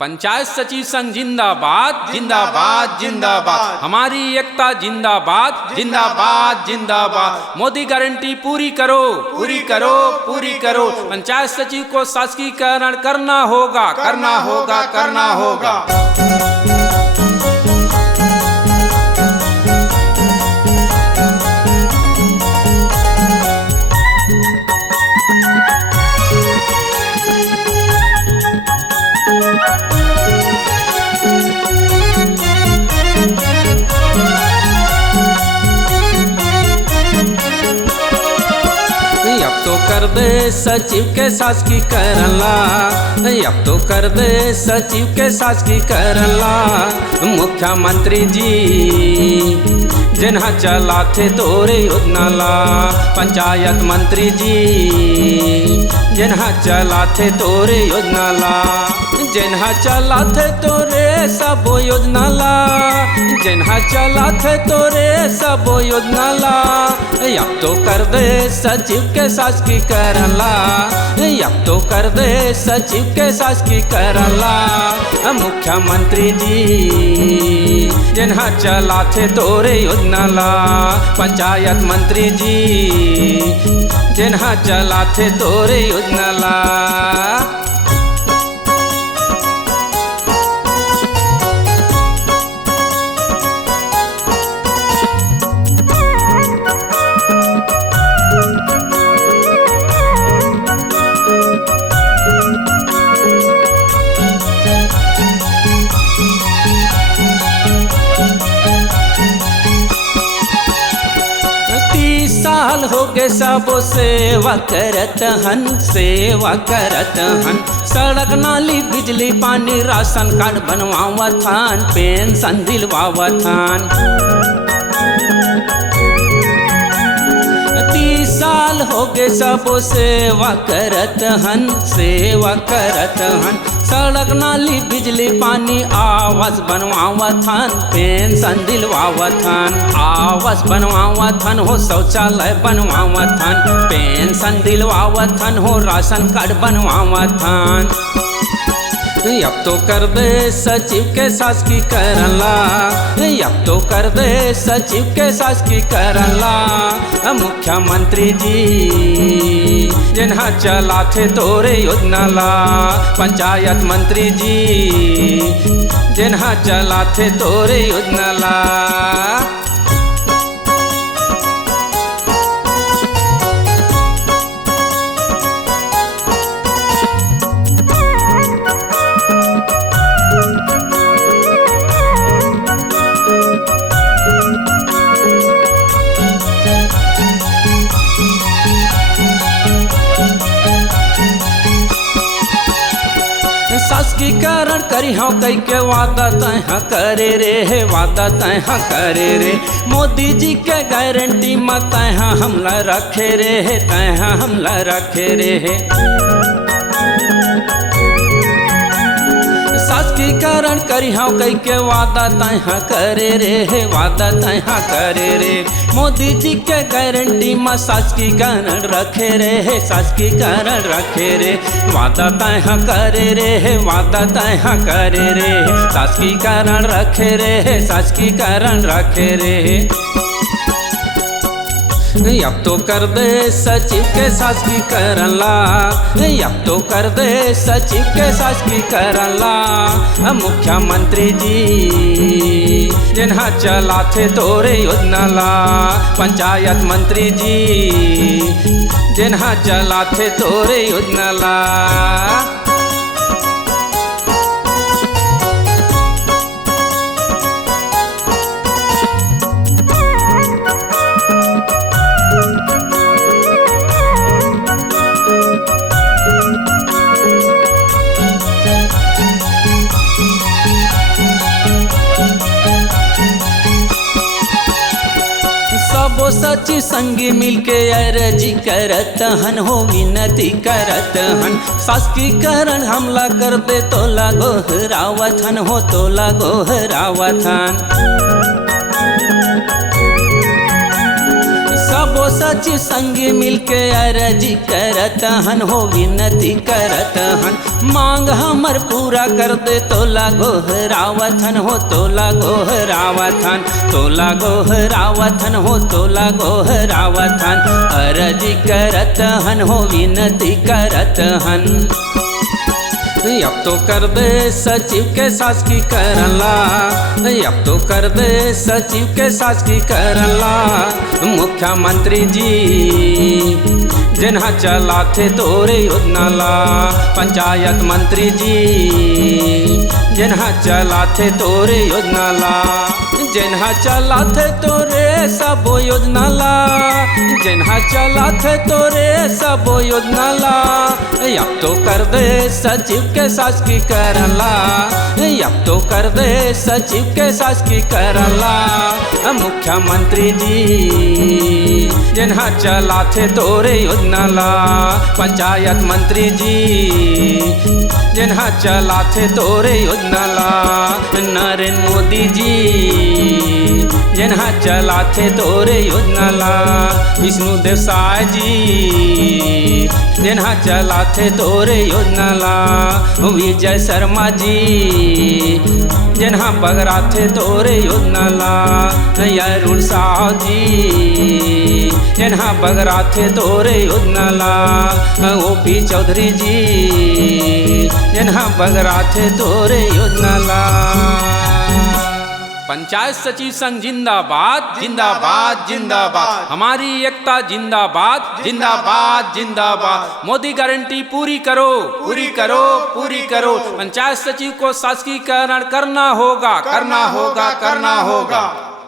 पंचायत सचिव संघ जिंदाबाद जिंदाबाद जिंदाबाद। हमारी एकता जिंदाबाद जिंदाबाद जिंदाबाद। मोदी गारंटी पूरी करो पूरी करो पूरी करो। पंचायत सचिव को शासकीकरण करना होगा करना होगा करना होगा। कर दे सचिव के शासकीकरण ला, अब तो कर दे सचिव के शासकीकरण ला। मुख्यमंत्री जी जिन्हा चलाते तोरे योजना ला, पंचायत मंत्री जी जिन्हा चलाते तोरे योजना ला, जिन्हा चलाते तोरे सब योजना ला, जिन्हा चलाते तोरे सब योजना ला। अब तो कर दे सचिव के शासकीकरण ला, अब तो कर दे सचिव के शासकीकरण ला। मुख्यमंत्री जी जिन्हा चलाते तोरे योजना ला, पंचायत मंत्री जी जिन्हा चलाते तोरे योजना ला। साल हो गए सब सेवा करत हन सेवा करत हन। सड़क नाली बिजली पानी राशन कार्ड बनवावत हन, पेंशन दिलवावत हन। 30 साल हो गए सब सेवा करत हन सेवा करत हन। सड़क नाली बिजली पानी आवास बनवावत हन, पेंशन दिलवावत हन। आवास बनवावत हन हो, शौचालय बनवावत हन, पेंशन दिलवावत हन हो, राशन कार्ड बनवावत हन। अब तो कर दे सचिव के शासकीकरण ला, अब तो कर दे सचिव के शासकीकरण ला। मुख्यमंत्री जी जिन्हा चलाते तोरे योजना ला, पंचायत मंत्री जी जिन्हा चलाते तोरे योजना ला। शासकीकरण करी हाँ कई के वादा तह करे रे वादा तह करे रे। मोदी जी के गारंटी मत तह हमला रखे रे तह हमला रखे रे। शासकीकरण करी हाँ कई के वादा तह करे रे वादा तह करे रे। मोदी जी के गारंटी में शासकीकरण रखे रे शासकीकरण रखे रे। वादा तह करे रे वादा तह करे रे, शासकीकरण रखे रे शासकीकरण रखे रे। अब तो कर दे सचिव के शासकीकरण ला, अब तो कर दे सचिव के शासकीकरण ला। मुख्यमंत्री जी जिन्हा चलाते तोरे योजना ला, पंचायत मंत्री जी जिन्हा चलाते तोरे योजना ला। सबो सचिव संगी मिलके अर्जी करत हन हो, विनती करत हन। शासकीकरण हमला कर दे तो लागो हरावत हन हो, तो लागो हरावत हन। सबो सचिव संग मिलके अर्जी करत हन हो विनती करत हन। मांग हमर पूरा कर दे तोला गोहरावत हन हो तोला गोहरावत हन तोला गोहरावत हन हो तोला गोहरावत हन। अर्जी करत हन हो विनती करत हन। अब तो कर दे सचिव के शासकी करला अब तो कर दे सचिव के शासकी करला। मुख्यमंत्री जी जिन्हा चलाथे तोरे योजना ला। पंचायत मंत्री जी जिन्हा चलाथे तोरे योजना ला। जिन्हा चलाथे तोरे सबो योजना ला। जिन्हा चलाथे तोरे सबो योजना ला। अब तो कर दे सचिव के शासकी करला अब तो कर दे सचिव के शासकी करला। मुख्यमंत्री जी जिन्हा चलाथे तोरे योजना ला। पंचायत मंत्री जी जिन्हा चलाथे तोरे योजना ला। नरेंद्र मोदी जी जिन्हा चलाथे तोरे योजना ला। विष्णु देसाई जी जिन्हा चलाथे तोरे योजना ला। विजय शर्मा जी जिन्हा बगराथे तोरे योजना ला। अरुण साहू जी जिन्हा बगराथे तोरे योजना ला। ओपी चौधरी जी जिन्हा बगराथे तोरे योजना ला। पंचायत सचिव संघ जिंदाबाद जिंदाबाद जिंदाबाद। हमारी एकता जिंदाबाद जिंदाबाद जिंदाबाद। मोदी गारंटी पूरी करो पूरी करो पूरी करो। पंचायत सचिव को शासकीकरण करना होगा करना होगा करना होगा।